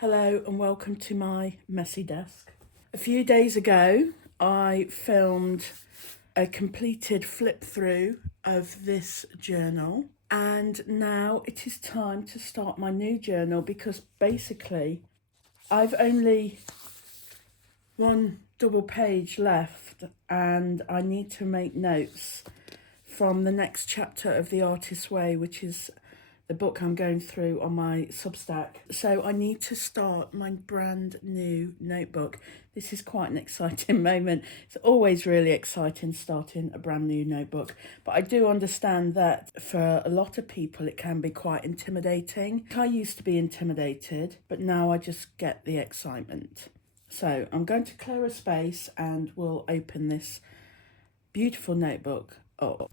Hello and welcome to my messy desk. A few days ago, I filmed a completed flip through of this journal, and now it is time to start my new journal because basically I've only one double page left and I need to make notes from the next chapter of The Artist's Way, which is the book I'm going through on my Substack. So I need to start my brand new notebook. This is quite an exciting moment. It's always really exciting starting a brand new notebook. But I do understand that for a lot of people it can be quite intimidating. I used to be intimidated, but now I just get the excitement. So I'm going to clear a space and we'll open this beautiful notebook up.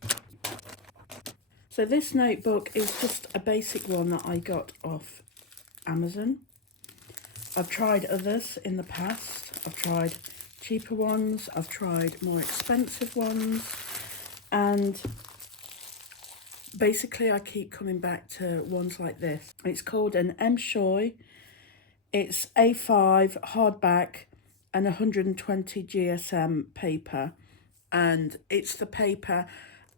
So this notebook is just a basic one that I got off Amazon. I've tried others in the past. I've tried cheaper ones, I've tried more expensive ones, and basically I keep coming back to ones like this. It's called an M. Shoy. It's A5 hardback and 120 GSM paper, and it's the paper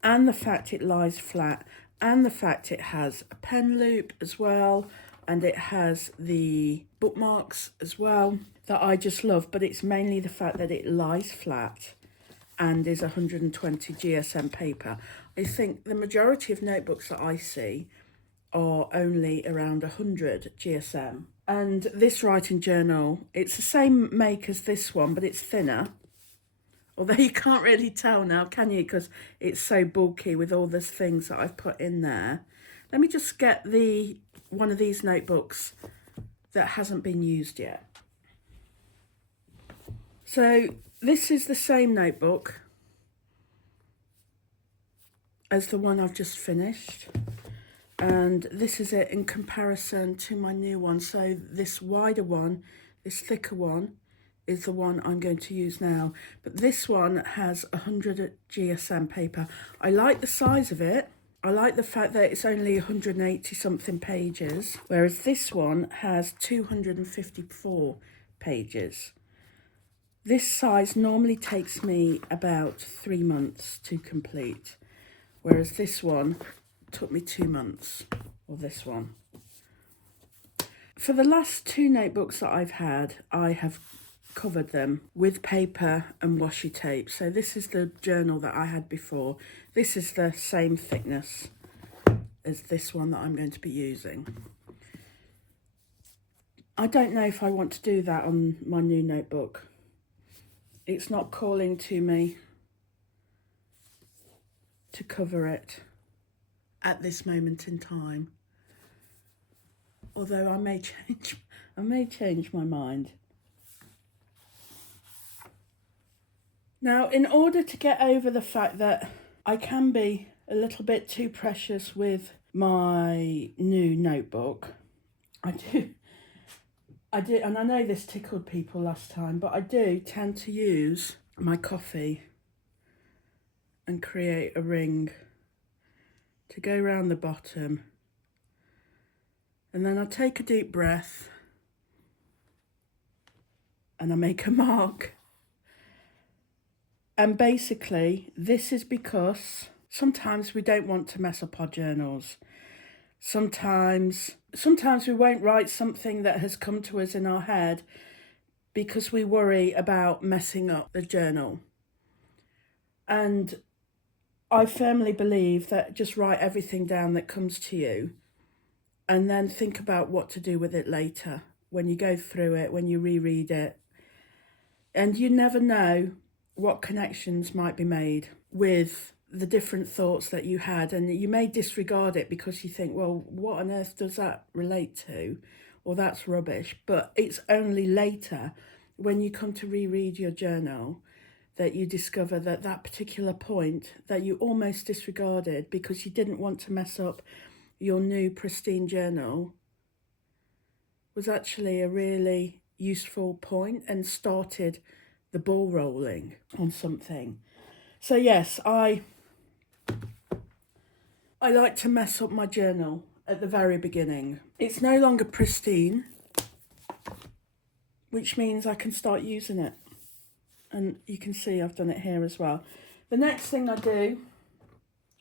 and the fact it lies flat and the fact it has a pen loop as well, and it has the bookmarks as well that I just love. But it's mainly the fact that it lies flat and is 120 GSM paper. I think the majority of notebooks that I see are only around 100 GSM. And this writing journal, it's the same make as this one, but it's thinner. Although you can't really tell now, can you? Because it's so bulky with all those things that I've put in there. Let me just get one of these notebooks that hasn't been used yet. So this is the same notebook as the one I've just finished. And this is it in comparison to my new one. So this wider one, this thicker one, is the one I'm going to use now. But this one has 100 GSM paper. I like the size of it. I like the fact that it's only 180 something pages, whereas this one has 254 pages. This size normally takes me about 3 months to complete, whereas this one took me 2 months, or this one. For the last two notebooks that I've had, I have covered them with paper and washi tape. So this is the journal that I had before. This is the same thickness as this one that I'm going to be using. I don't know if I want to do that on my new notebook. It's not calling to me to cover it at this moment in time. Although I may change my mind. Now, in order to get over the fact that I can be a little bit too precious with my new notebook, I do, and I know this tickled people last time, but I do tend to use my coffee and create a ring to go around the bottom. And then I take a deep breath and I make a mark. And basically, this is because sometimes we don't want to mess up our journals. Sometimes we won't write something that has come to us in our head because we worry about messing up the journal. And I firmly believe that just write everything down that comes to you and then think about what to do with it later, when you go through it, when you reread it. And you never know what connections might be made with the different thoughts that you had, and you may disregard it because you think, well, what on earth does that relate to? Or that's rubbish. But it's only later when you come to reread your journal that you discover that that particular point that you almost disregarded because you didn't want to mess up your new pristine journal was actually a really useful point and started the ball rolling on something. So yes, I like to mess up my journal at the very beginning. It's no longer pristine which means I can start using it. And you can see I've done it here as well. The next thing I do,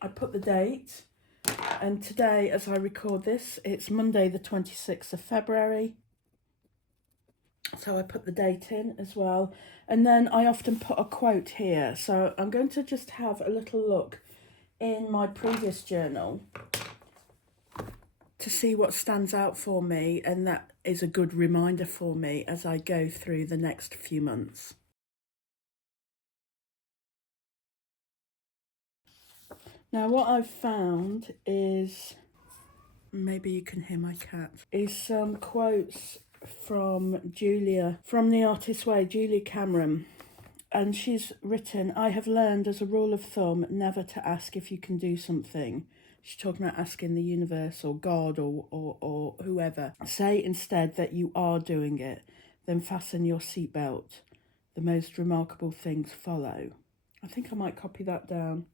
I put the date, and today as I record this, it's Monday the 26th of February. So I put the date in as well, and then I often put a quote here. So I'm going to just have a little look in my previous journal to see what stands out for me, and that is a good reminder for me as I go through the next few months. Now what I've found is, maybe you can hear my cat, is some quotes from Julia, from The Artist's Way, Julia Cameron. And she's written, I have learned as a rule of thumb never to ask if you can do something. She's talking about asking the universe or God or whoever. Say instead that you are doing it. Then fasten your seatbelt. The most remarkable things follow. I think I might copy that down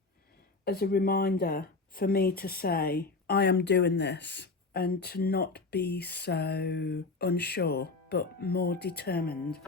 as a reminder for me to say, I am doing this, and to not be so unsure, but more determined.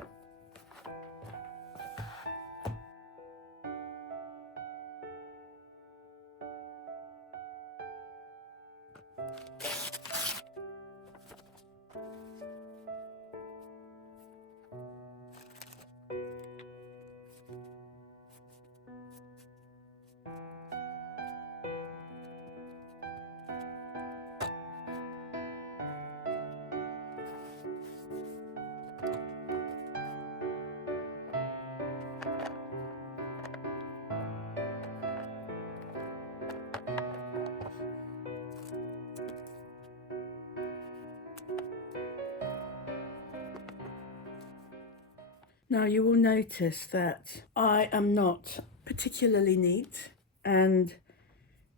Now you will notice that I am not particularly neat, and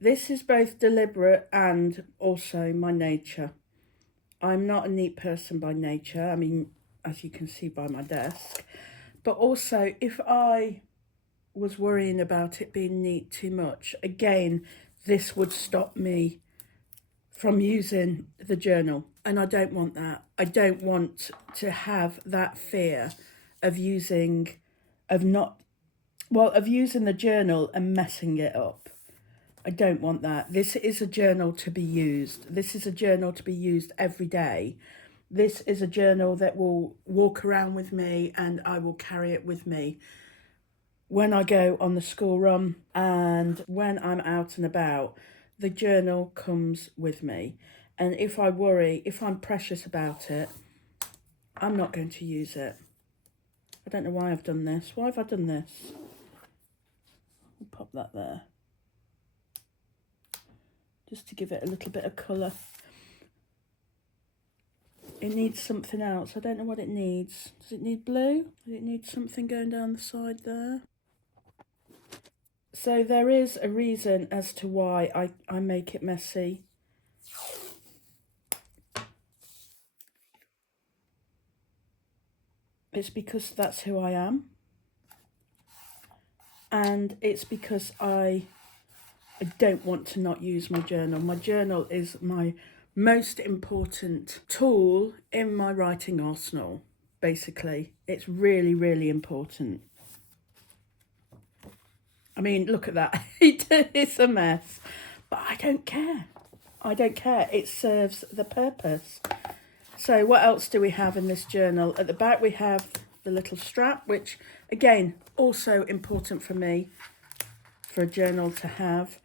this is both deliberate and also my nature. I'm not a neat person by nature, I mean, as you can see by my desk, but also if I was worrying about it being neat too much, again, this would stop me from using the journal, and I don't want that. I don't want to have that fear of using the journal and messing it up. I don't want that. This is a journal to be used. This is a journal to be used every day. This is a journal that will walk around with me, and I will carry it with me when I go on the school run and when I'm out and about. The journal comes with me, and if I worry, if I'm precious about it, I'm not going to use it. I don't know why I've done this. Why have I done this? I'll pop that there, just to give it a little bit of colour. It needs something else. I don't know what it needs. Does it need blue? Does it need something going down the side there? So there is a reason as to why I make it messy. It's because that's who I am. And it's because I don't want to not use my journal. My journal is my most important tool in my writing arsenal, basically. It's really, really important. I mean, look at that. It's a mess. But I don't care. I don't care. It serves the purpose. So what else do we have in this journal? At the back we have the little strap, which again, also important for me, for a journal to have.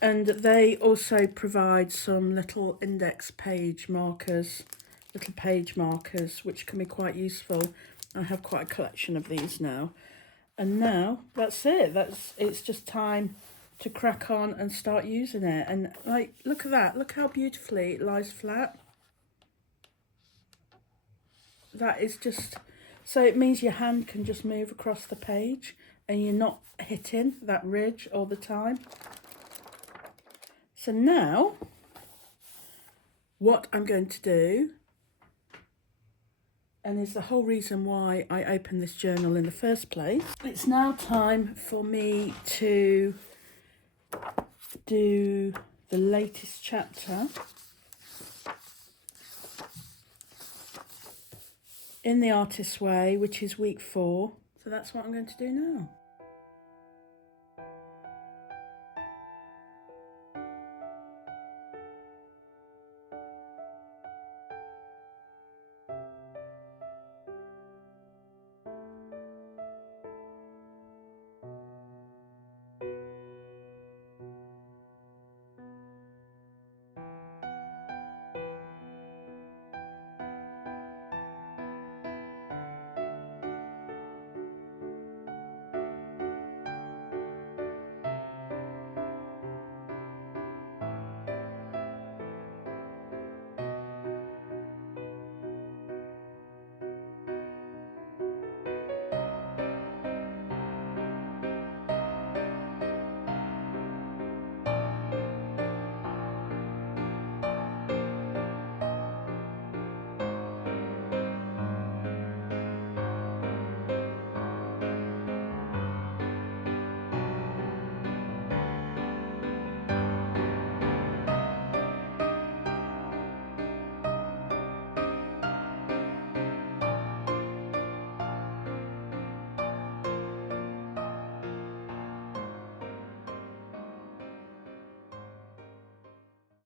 And they also provide some little index page markers, little page markers, which can be quite useful. I have quite a collection of these now. And now that's it. It's just time to crack on and start using it. And like, look at that. Look how beautifully it lies flat. That is just, so it means your hand can just move across the page and you're not hitting that ridge all the time. So now, what I'm going to do, and is the whole reason why I opened this journal in the first place, it's now time for me to do the latest chapter in the artist's way, which is week 4. So that's what I'm going to do now.